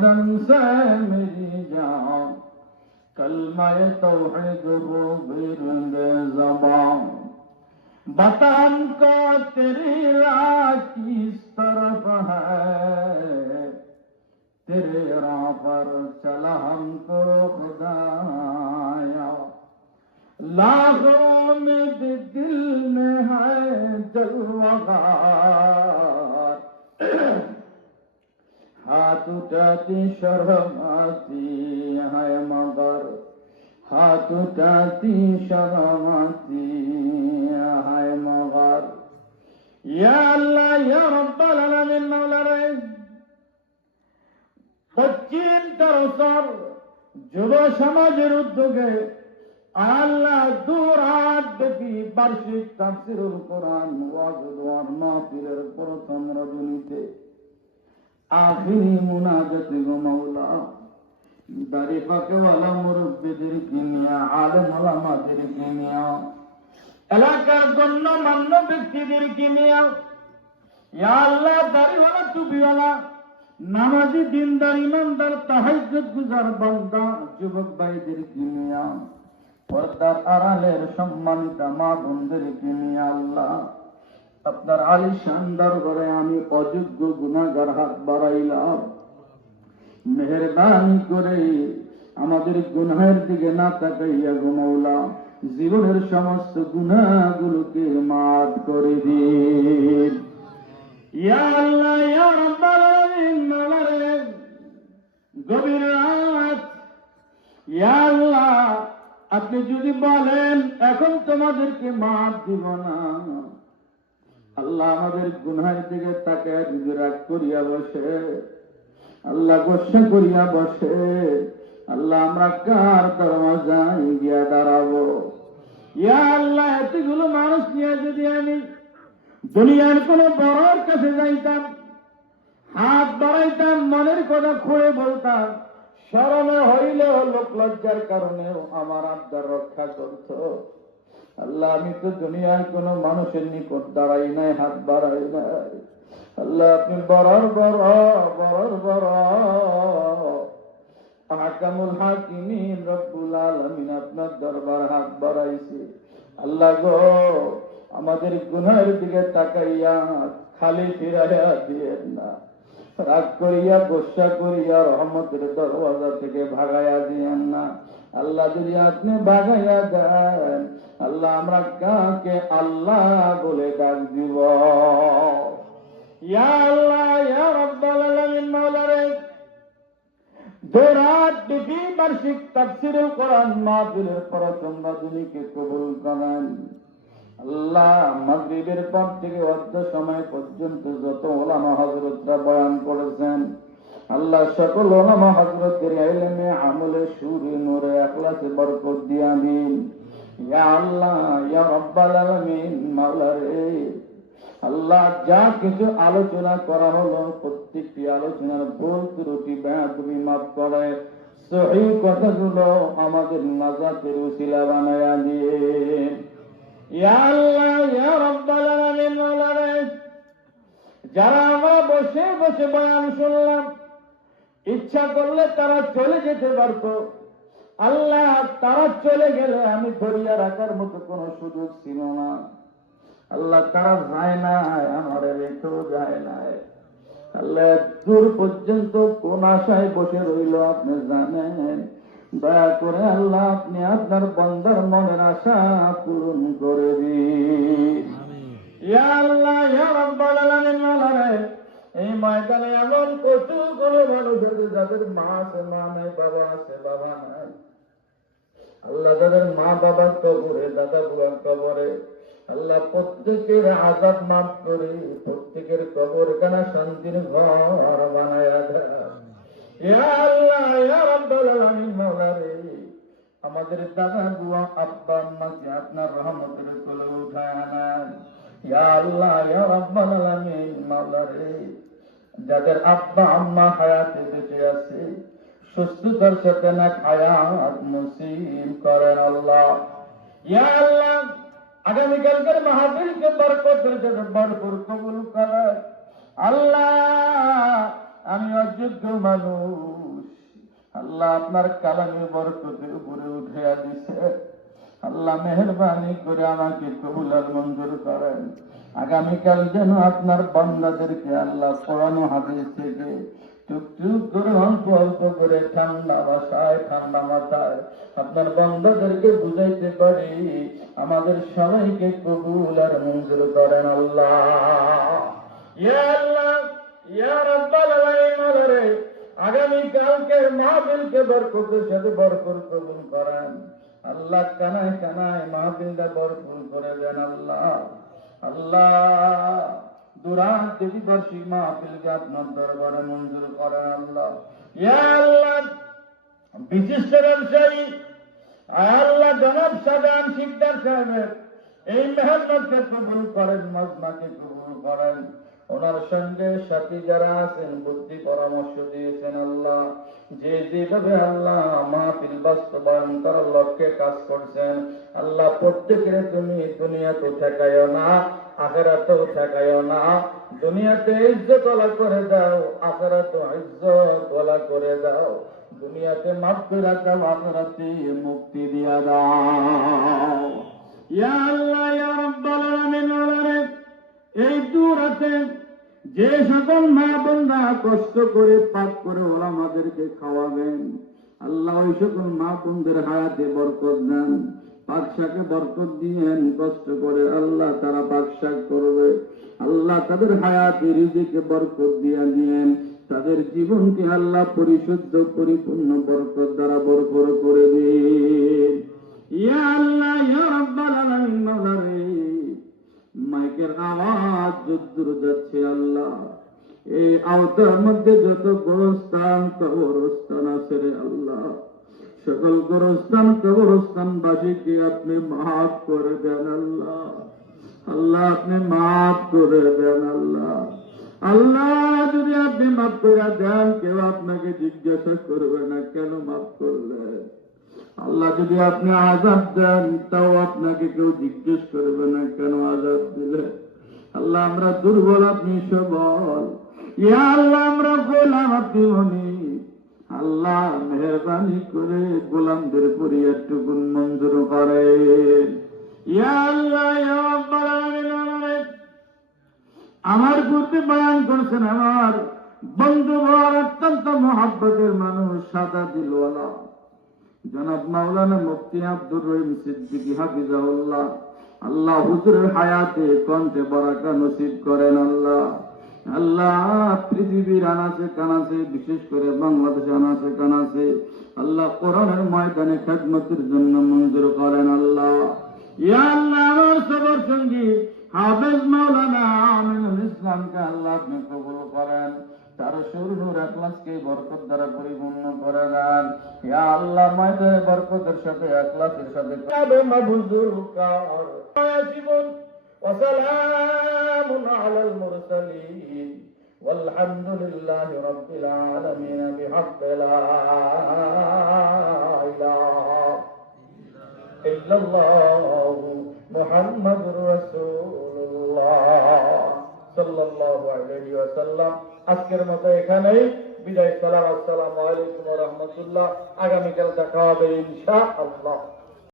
बदन से मेरी जान कलमा मैं रो बिरंद जबान बता हमको तेरी राह किस तरफ़ है, तेरे राह पर चला হাতি শরম আতি হায় মগর হাত উঠাতি শরম হায় মগর ইয়া আল্লাহ ইয়া রব্বাল আলামিন মাওলা রে তরসর যুব সমাজের উদ্যোগে আল্লাহ দুরাত ব্যাপী বার্ষিক তাফসিরুল কোরআন ওয়াজ মাহফিলের প্রথম রজনীতে আখিরি মুনাজাতে গো মাওলা। দাড়ি পাকেওয়ালা মুরব্বীদের কিনিয়া, আলেম ওলামাদের কিনিয়া। এলাকার গণ্যমান্য ব্যক্তিদের কিনিয়া। ইয়া আল্লাহ দাড়িওয়ালা টুপিওয়ালা নামাজি, দিনদার, ইমানদার, তাহাজ্জুদ গুজার বান্দা, যুবক ভাইদের কিনিয়া। পর্দার আড়ালের সম্মানিত মা বোনদের কিনিয়া আল্লাহ। আপনার আলী শানদার ঘরে আমি অযোগ্য গুণাগার হাত বাড়াইলাম। মেহরবানি করে আমাদের গুনাহের দিকে না তাকাইয়া ঘুমাওলা জীবনের সমস্ত গুনাহগুলোকে মাফ করে দিন। গভীর আল্লাহ, আপনি যদি বলেন, এখন তোমাদেরকে মাফ দিব না। আল্লাহ আমাদের গুনহার দিকে তাকে রাগ করিয়া বসে, আল্লাহ গোসা করিয়া বসে, আল্লাহ আমরা কার দরওয়াজায় গিয়া দাঁড়াবো? ইয়া আল্লাহ, এতগুলো মানুষ নিয়ে যদি আমি দুনিয়ার কোন বড়র কাছে যাইতাম, হাত বাড়াইতাম, মনের কথা খুঁড়ে বলতাম স্মরণে হইলেও লোক লজ্জার কারণেও আমার আব্দার রক্ষা করত। আল্লাহ, আমি তো দুনিয়ার কোন মানুষের নিকট দাঁড়াই নাই, হাত বাড়াই নাই। আল্লাহ, আপনি বড়র বড় বড়র বড় হাকামুল হাকিমিন রব্বুল আলামিন আপনার দরবার হাত বাড়াইছে। আল্লাহ গো, আমাদের গুনার দিকে তাকাইয়া খালি ফিরাইয়া দিয়েন না। রাগ করিয়া, গোসা করিয়া, রহমতের দরওয়াজা থেকে ভাগাইয়া দিয়েন না। আল্লাহ, যদি আপনি ভাগাইয়া দেন আল্লাহ, আমরা কাকে আল্লাহ বলে ডাক দিব? ইয়া আল্লাহ, ইয়া আলামিন দোরাত বার্ষিক কোরআন মাহফিলের রাজনীকে কবুল করেন। আল্লাহ, মাগরিবের পর থেকে অর্ধ সময় পর্যন্ত যত ওলামা বয়ান করেছেন, আল্লাহ সকল ওলামা হজরতের আমলে সুরে নূরে একলাসে বরকত দিয়া দিন আল্লাহ যা কিছু আলোচনা করা হলো, প্রত্যেকটি আলোচনার ভুল, ত্রুটি তুমি মাফ করে। সহি কথাগুলো আমাদের নাজাতের উসিলা বানায়া দিয়ে। যারা আমরা বসে বসে বয়ান শুনলাম, ইচ্ছা করলে তারা চলে যেতে পারতো। আল্লাহ তারা চলে গেলে আমি ধরিয়া রাখার মতো কোনো সুযোগ ছিল না। আল্লাহ তারা যায় না আমার রেখেও যায় না আল্লাহ দূর পর্যন্ত কোন আশায় বসে রইল আপনি জানেন। দয়া করে আল্লাহ আপনি আপনার বন্দার মনের আশা পূরণ করে দিন। ইয়া আল্লাহ ইয়া রাব্বাল আলামিন এই ময়দানে এমন প্রচুর কোনো মানুষ আছে যাদের মা আছে, মা নাই, বাবা আছে, বাবা নাই। আল্লাহ তাদের মা বাবার কবরে, দাদা বুড়ার কবরে, আল্লাহ প্রত্যেকের আজাদ মাফ করে, প্রত্যেকের কবর কানা শান্তির ঘর বানায় আমাদের দাদা বুয়া আব্বা আম্মাকে আপনার রহমতের কোলে উঠায় আনান যাদের আব্বা, আম্মা হায়াতে বেঁচে আছে সুস্থতার সাথে না হায়াত নসিব করেন আল্লাহ। ইয়া আল্লাহ আগামীকালকের মাহফিলকে বরকতের জন্য ভরপুর কবুল করেন। আল্লাহ আমি অযোগ্য মানুষ। আল্লাহ আপনার কালামের বরকতের উপরে উঠে দিছে। আল্লাহ মেহরবানি করে আমাকে কবুল আর মঞ্জুর করেন। আগামীকাল যেন আপনার বান্দাদেরকে আল্লাহ পড়ানো হাদিস থেকে আমাদের সবাইকে কবুল আর মঞ্জুর করেন আল্লাহ। ইয়া আল্লাহ, ইয়া রাব্বাল আগামী কালকে মাহফিলকে বরকতের সাথে বরকত কবুল করেন। আল্লাহ কানায় কানায় মাহফিলটা বরকত করে দেন আল্লাহ। আল্লাহ দিবসী মাহফিলকে আপনার দরবারে মঞ্জুর করেন আল্লাহ। ইয়া আল্লাহ, বিশিষ্ট ব্যবসায়ী আল্লাহ, জনাব শিকদার সাহেবের এই মেহনতকে কবুল করেন, মজমাকে কবুল করেন। ওনার সঙ্গে সাথী যারা আছেন, বুদ্ধি পরামর্শ যেভাবে আল্লাহ মাহফিল বাস্তবায়ন করার লক্ষ্যে কাজ করছেন, আল্লাহ প্রত্যেকের তুমি দুনিয়াতে ঠেকাইও না, আখেরাতেও ঠেকাইও না। দুনিয়াতে ইজ্জত ওলা করে দাও আখেরাতে ইজ্জত ওলা করে দাও। দুনিয়াতে মাফ করে দাও, আখেরাতে মুক্তি দিয়া দাও। ইয়া আল্লাহ, ইয়া রাব্বাল আলামিন এই দূরাতে যে সকল মা বোনরা কষ্ট করে পাক করে ওরা আমাদেরকে খাওয়াবেন। আল্লাহ ওই সকল মা বোনদের হায়াতে বরকত দেন। পাকশাকে বরকত দিয়েন কষ্ট করে আল্লাহ তারা পাকশাক করবে। আল্লাহ তাদের হায়াতে রিজিকে বরকত দিয়া দিয়েন। তাদের জীবনকে আল্লাহ পরিশুদ্ধ, পরিপূর্ণ বরকত দ্বারা বরকর করে দিন। ইয়া আল্লাহ যদ্দুর যাচ্ছে আল্লাহ। এই আওতার মধ্যে যত গোরস্থান, কবরস্থান আছে রে আল্লাহ। সকল গোরস্থান কবরস্থান বাসীকে আপনি মাফ করে দেন আল্লাহ। আল্লাহ, আপনি মাফ করে দেন আল্লাহ। আল্লাহ, যদি আপনি মাফ করে দেন, কেউ আপনাকে জিজ্ঞাসা করবে না, কেন মাফ করলেন? আল্লাহ, যদি আপনি আজাদ দেন, তাও আপনাকে কেউ জিজ্ঞেস করবে না, কেন আজাদ দিলে আল্লাহ আমরা দুর্বল, আপনি সবল। ইয়া আল্লাহ আমরা গোলাম, আপনি মনি আল্লাহ মেহরবানি করে গোলামদের পরিয়ারটুকু মঞ্জুর করে। ইয়া আল্লাহ আমার পূর্বে বয়ান করছেন, আমার বন্ধু বর অত্যন্ত মহাব্বতের মানুষ সাদা দিলওয়ালা। জনাব মাওলানা মুফতি আব্দুর রহিম সিদ্দিকী, হাফিজাহুল্লাহ। আল্লাহ হুজুরের হায়াতে কণ্ঠে বরাকা নসিব করেন আল্লাহ। আল্লাহ পৃথিবীর আনাচে কানাচে, বিশেষ করে বাংলাদেশে আনাচে কানাচে, আল্লাহ কোরআনের ময়দানে খেদমতের জন্য মঞ্জুর করেন আল্লাহ। ইয়া আল্লাহ, আমার সবর সঙ্গী হাফেজ মাওলানা আমিনুল ইসলামকে আল্লাহ আপনি কবুল করেন। তার শুরুর একলাসকে বরকত দ্বারা পরিপূর্ণ করে দেন। ইয়া আল্লাহ ময়দানে বরকতের সাথে একলাসের সাথে কাবে মাবুজুল কার জীবন وسلام على المرسلين والحمد لله رب العالمين بحق لا إله إلا الله محمد رسول الله صلى الله عليه وسلم আজকের মতো এখানেই বিদায় সালাম আসসালামু আলাইকুম রহমতুল্লাহ। আগামীকাল দেখা হবে ইনশা আল্লাহ